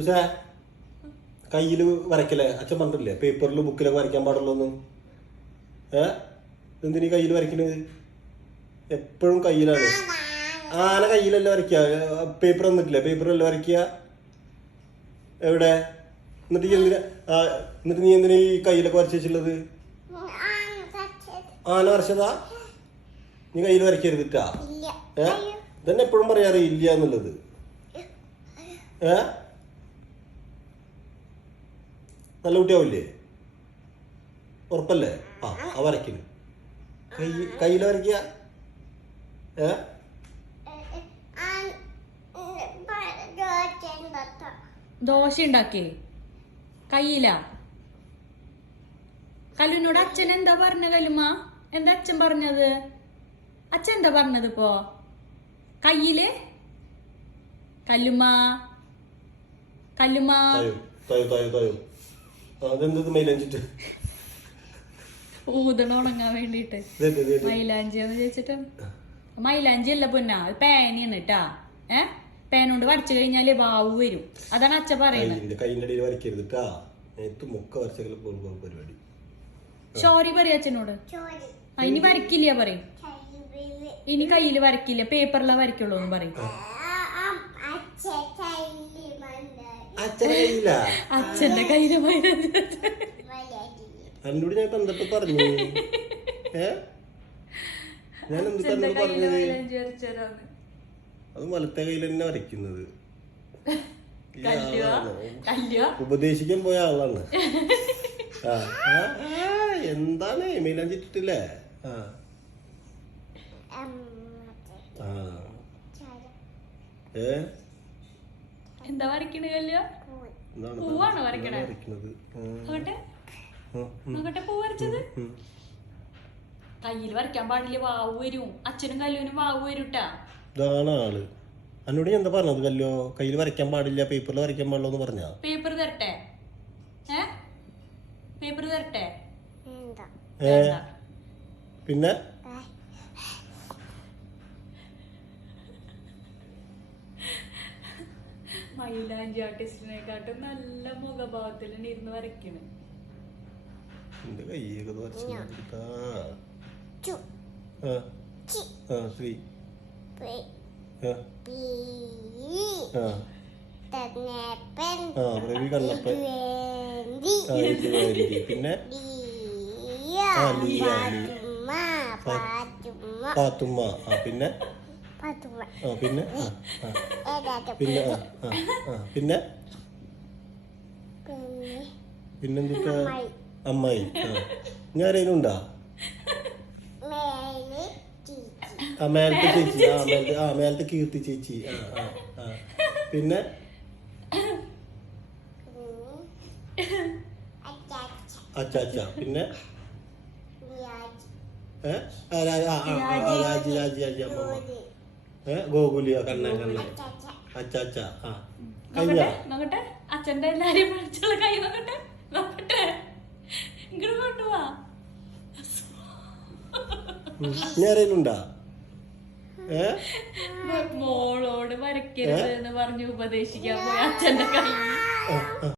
പക്ഷേ കയ്യിൽ വരയ്ക്കലേ. അച്ഛൻ പറഞ്ഞിട്ടില്ലേ പേപ്പറിൽ ബുക്കിലൊക്കെ വരയ്ക്കാൻ പാടുള്ളൂന്ന്. ഏ? എന്തിനീ കയ്യിൽ വരയ്ക്കണത്? എപ്പോഴും കയ്യിലാണ്. ആന കയ്യിലല്ല വരയ്ക്കുക? പേപ്പർ വന്നിട്ടില്ലേ പേപ്പറല്ലേ വരയ്ക്കുക? എവിടെ? എന്നിട്ട് എന്തിനാ? എന്നിട്ട് നീ എന്തിനാ ഈ കയ്യിലൊക്കെ വരച്ച് വെച്ചുള്ളത് ആന വരച്ചതാ? നീ കയ്യിൽ വരയ്ക്കരുതിട്ടാ? ഏ? ഇതന്നെ എപ്പോഴും പറയാറ് ഇല്ല എന്നുള്ളത്. ഏ? നല്ല കുട്ടിയാവില്ലേ? ഉറപ്പല്ലേ? ആ ആ വരയ്ക്കുന്നു കൈ കയ്യിൽ വരയ്ക്കുക. ഏ? ദോശ ഉണ്ടാക്കി കയ്യില. കല്ലുനോട് അച്ഛൻ എന്താ പറഞ്ഞ കലുമ എന്താ അച്ഛൻ പറഞ്ഞത്? അച്ഛൻ എന്താ പറഞ്ഞത് ഇപ്പോ? കയ്യിൽ? കലുമ തയോ അതെന്തത് മൈലാഞ്ചിട്ട്? ഊതണം ഉണങ്ങാൻ വേണ്ടിട്ട് ഇതെന്ത് ഇത് മൈലാഞ്ചി എന്ന് ചോദിച്ചിട്ട് മൈലാഞ്ചി അല്ല പൊന്ന അത് പേനയാണ് കേട്ടാ ഏ? പേനോണ്ട് വരച്ചു കഴിഞ്ഞാൽ വാവ് വരും. അതാണ് അച്ഛൻ പറയുന്നത്. കയ്യിന്റെ അടിയിൽ വരയ്ക്കരുത് കേട്ടാ മുക്ക വരച്ചെങ്കിൽ പോകും പരിപാടി. ഷോറി പറയാ അച്ഛനോട്. ഇനി വരക്കില്ല പറയും. ഇനി കയ്യിൽ വരക്കില്ല പേപ്പറിലാ വരയ്ക്കുള്ളൂ എന്ന് പറയും അച്ഛനെ കയ്യില്ല അച്ഛന്റെ കയ്യിൽ എന്നോട് ഞാൻ എന്തൊക്കെ പറഞ്ഞു. ഞാൻ പറഞ്ഞത്? അത് വലത്തെ കയ്യിൽ തന്നെ വരയ്ക്കുന്നത്. ഉപദേശിക്കാൻ പോയ ആളാണ്. എന്താണ്? മൈലാഞ്ചിട്ടില്ലേ ആ. ഏ? എന്താ വരയ്ക്കണ എന്താണ് പൂവാണോ വരയ്ക്കണേ? നോക്കട്ടെ. നോക്കട്ടെ പൂ വരച്ചത്. കയ്യിൽ വരയ്ക്കാൻ പാടില്ല? വാവ് വരും. അച്ഛനും കല്ലുവിനും വാവ് വരൂട്ടാ. ഇതാണ് ആൾ. എന്നോട് ഞാൻ എന്താ പറഞ്ഞത്? കല്ലോ കയ്യിൽ വരയ്ക്കാൻ പാടില്ല പേപ്പറിൽ വരയ്ക്കാൻ പാടില്ല എന്ന് പറഞ്ഞാ പേപ്പർ തരട്ടെ. ഏ? പേപ്പർ തരട്ടെ. പിന്നെ? മൈലാഞ്ചി ആർട്ടിസ്റ്റിനെക്കാട്ടും നല്ല മുഖഭാവത്തിൽ ഇരുന്ന് വരയ്ക്കണ്. എന്റെ കയ്യൊക്കെ ഒന്ന് വരച്ച് നോക്കിട്ടാ. ആ. ആ ശ്രീ. പിന്നെ? പാത്തുമ്മ. ആ പിന്നെ? പിന്നെ? ആ ആ. പിന്നെ ആ പിന്നെ? പിന്നെന്തിട്ടാ? അമ്മായി. ഞാൻ ആരെങ്കിലും ഉണ്ടാ? ആ മേലത്തെ ചേച്ചി. ആ മേലത്തെ ആ മേലത്തെ കീർത്തി ചേച്ചി. ആ ആ ആ. പിന്നെ? അച്ചാച്ച. പിന്നെ? ഏ? രാജി രാജി രാജി അമ്മമ്മ. ഗോകുലിയ അച്ഛ ആ. കഴിഞ്ഞ നോക്കട്ടെ അച്ഛന്റെ എല്ലാരെയും പഠിച്ചുള്ള കൈ നോക്കട്ടെ. നോക്കട്ടെ. ഇങ്ങോട്ട് കൊണ്ടുപോവാ ഏ? മോളോട് വരയ്ക്കരുത് എന്ന് പറഞ്ഞ് ഉപദേശിക്കാൻ പോയ അച്ഛന്റെ കൈ.